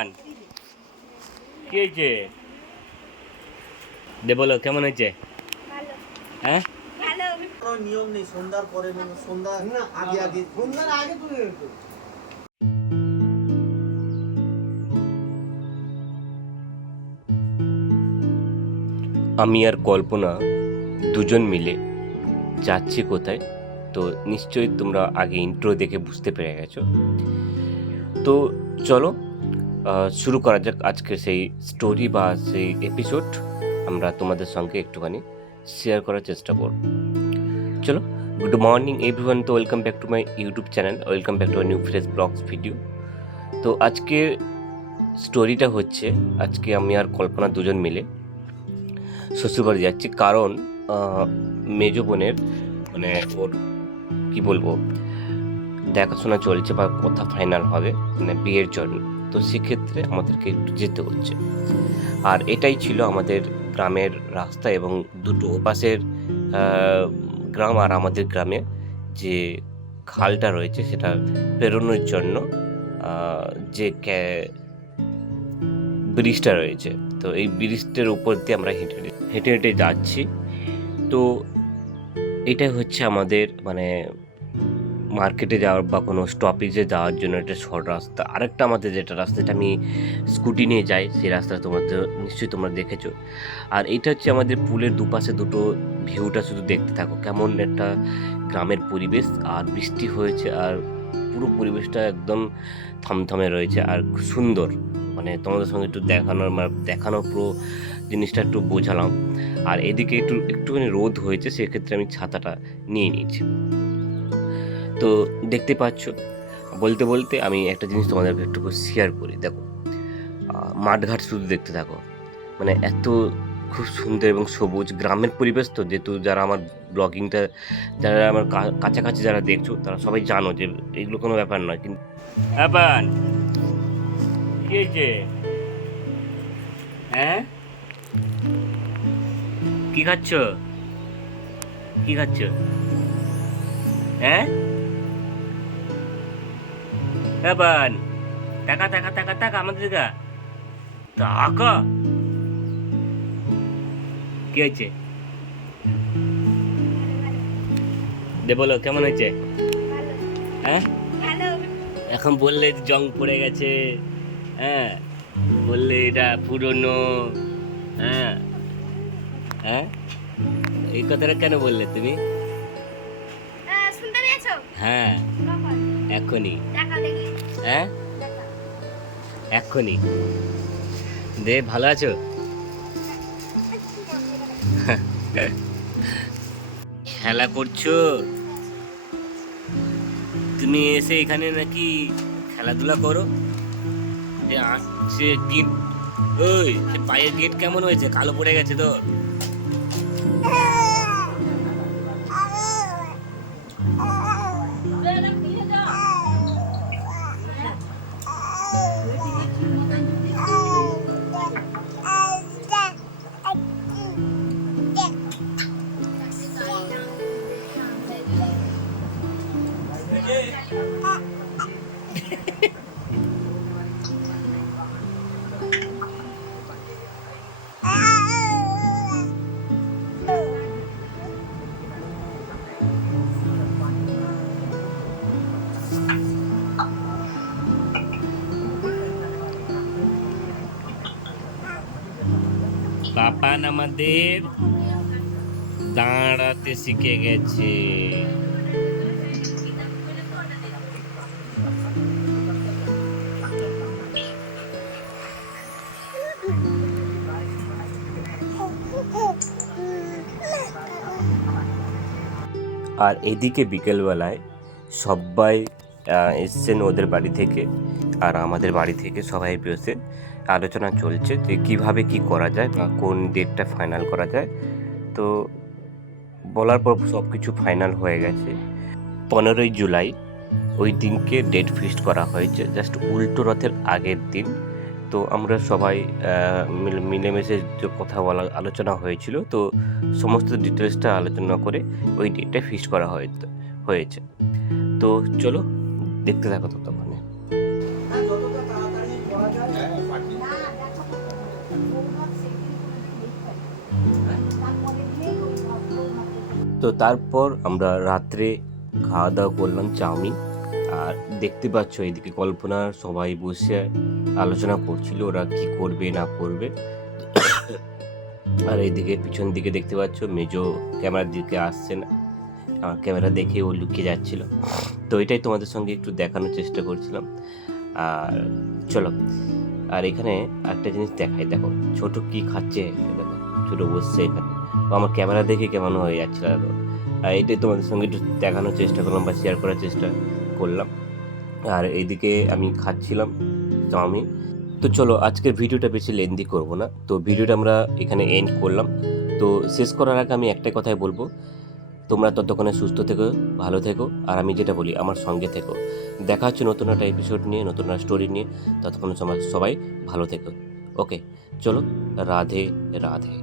বান কি হয়েছে? দে বলো কেমন হয়েছে? ভালো হ্যাঁ ভালো কোনো নিয়ম নেই সন্ধ্যার পরে মানে সন্ধ্যা আগে আগে সন্ধ্যার আগে তুমি আমি আর কল্পনা দুজন মিলে যাচ্ছি কোথায়, তো নিশ্চয়ই তোমরা আগে ইন্ট্রো দেখে বুঝতে পেরে গেছো। তো চলো শুরু করা যাক আজকে সেই স্টোরি বা সেই এপিসোড। আমরা তোমাদের সঙ্গে একটুখানি শেয়ার করার চেষ্টা করব। চলো, গুড মর্নিং এভরিওয়ান। তো welcome back to my YouTube channel, welcome back to my new fresh blogs video. তো আজকের স্টোরিটা হচ্ছে, আজকে আমি আর কল্পনা দুজন মিলে শ্বশুরবাড়ি যাচ্ছি, কারণ মেজো বোনের মানে ওর কি বলবো দেখাশোনা চলছে বা কথা ফাইনাল হবে মানে বিয়ের জন্য। তো সেক্ষেত্রে আমাদেরকে একটু যেতে হচ্ছে। আর এটাই ছিল আমাদের গ্রামের রাস্তা, এবং দুটো ওপাশের গ্রাম আর আমাদের গ্রামে যে খালটা রয়েছে সেটা পেরোনোর জন্য যে ব্রিজটা রয়েছে, তো এই ব্রিজটার উপর দিয়ে আমরা হেঁটে হেঁটে হেঁটে যাচ্ছি। তো এটাই হচ্ছে আমাদের মানে মার্কেটে যাওয়ার বা কোনো স্টপেজে যাওয়ার জন্য একটা শর্ট রাস্তা। আরেকটা আমাদের যেটা রাস্তাটা আমি স্কুটি নিয়ে যাই, সেই রাস্তাটা তোমাদের নিশ্চয়ই তোমরা দেখেছো। আর এটা হচ্ছে আমাদের পুলের দুপাশে দুটো ভিউটা শুধু দেখতে থাকো, কেমন একটা গ্রামের পরিবেশ। আর বৃষ্টি হয়েছে আর পুরো পরিবেশটা একদম থমথমে রয়েছে আর খুব সুন্দর। মানে তোমাদের সঙ্গে একটু দেখানোর পুরো জিনিসটা একটু বোঝালাম। আর এদিকে একটুখানি রোদ হয়েছে, সেক্ষেত্রে আমি ছাতাটা নিয়ে নিয়েছি। তো দেখতে পাচ্ছ, বলতে বলতে আমি একটা জিনিস তোমাদেরকে একটু শেয়ার করি। দেখো, মাঠঘাট শুধু দেখতে থাকো, মানে এত খুব সুন্দর এবং সবুজ গ্রামের পরিবেশ। তো যেহেতু যারা আমার ব্লগিংটা, যারা আমার কাছাকাছি যারা দেখছো, তারা সবাই জানো যে এগুলো কোনো ব্যাপার নয়। কিন্তু আবার কি হয়েছে? হ্যাঁ, কি খাচ্ছ? কি খাচ্ছ? হ্যাঁ বান, টাকা টাকা টাকা টাকা আমাদের দিকে টাকা কি হয়েছে? দে বলো কেমন হয়েছে? ভালো হ্যাঁ, ভালো এখন বললে জং পড়ে গেছে, হ্যাঁ, বললে এটা পুরনো, হ্যাঁ হ্যাঁ, এই কথাটা কেন বললে তুমি? শুনতে পেয়েছো? হ্যাঁ, কখন? এখনই। দেখা দেখি হ্যাঁ, দেখা এখনই। দে, ভালো আছো? খেলা করছো তুমি? এসে এখানে নাকি খেলাধুলা করো? যে আসছে গিট, ওই সে পায়ের গিট কেমন হয়েছে? কালো পড়ে গেছে তো। পাপান আমাদের দাঁড়াতে শিখে গেছে। আর এদিকে বিকেলবেলায় সবাই এসছেন ওদের বাড়ি থেকে, আর আমাদের বাড়ি থেকে সবাই বসে আলোচনা চলছে যে কিভাবে কি করা যায় বা কোন ডেটটা ফাইনাল করা যায়। তো বলার পর সব কিছু ফাইনাল হয়ে গেছে। 15ই জুলাই ওই দিনকে ডেট ফিক্সড করা হয়েছে, জাস্ট উল্টো রথের আগের দিন। তো আমরা সবাই মিলেমিশে যে কথা বলা আলোচনা হয়েছিল, তো সমস্ত ডিটেলসটা আলোচনা করে ওই ডেটটা ফিক্সড করা হয়েছে। তো চলো দেখতে থাকো ততক্ষণে। যতটা তাড়াতাড়ি করা যায় তো তারপর আমরা রাত্রে খাওয়া দাওয়া করলাম চাউমিন। আর দেখতে পাচ্ছ এইদিকে কল্পনার সবাই বসে আলোচনা করছিল ওরা কি করবে না করবে। আর এইদিকে পিছন দিকে দেখতে পাচ্ছ মেজো ক্যামেরার দিকে আসছে না, আমার ক্যামেরা দেখে ও লুকিয়ে যাচ্ছিল। তো এটাই তোমাদের সঙ্গে একটু দেখানোর চেষ্টা করছিলাম। আর চলো, আর এখানে একটা জিনিস দেখাই, দেখো ছোট কি খাচ্ছে, দেখো ছোট বসছে এখানে, ও আমার ক্যামেরা দেখে কেমন হয়ে যাচ্ছিল। আর এটাই তোমাদের সঙ্গে একটু দেখানোর চেষ্টা করলাম বা শেয়ার করার চেষ্টা করলাম। আর এইদিকে আমি খাচ্ছিলাম চাউমিন। তো চলো, আজকের ভিডিওটা বেশি লেন্দি করব না, তো ভিডিওটা আমরা এখানে এন্ড করলাম। তো শেষ করার আগে আমি একটাই কথাই বলবো, তোমরা ততক্ষণে সুস্থ থেকো, ভালো থেকো, আর আমি যেটা বলি আমার সঙ্গে থেকো। দেখা হচ্ছে নতুন একটা এপিসোড নিয়ে, নতুন একটা স্টোরি নিয়ে। ততক্ষণ সবাই ভালো থেকো। ওকে, চলো, রাধে রাধে।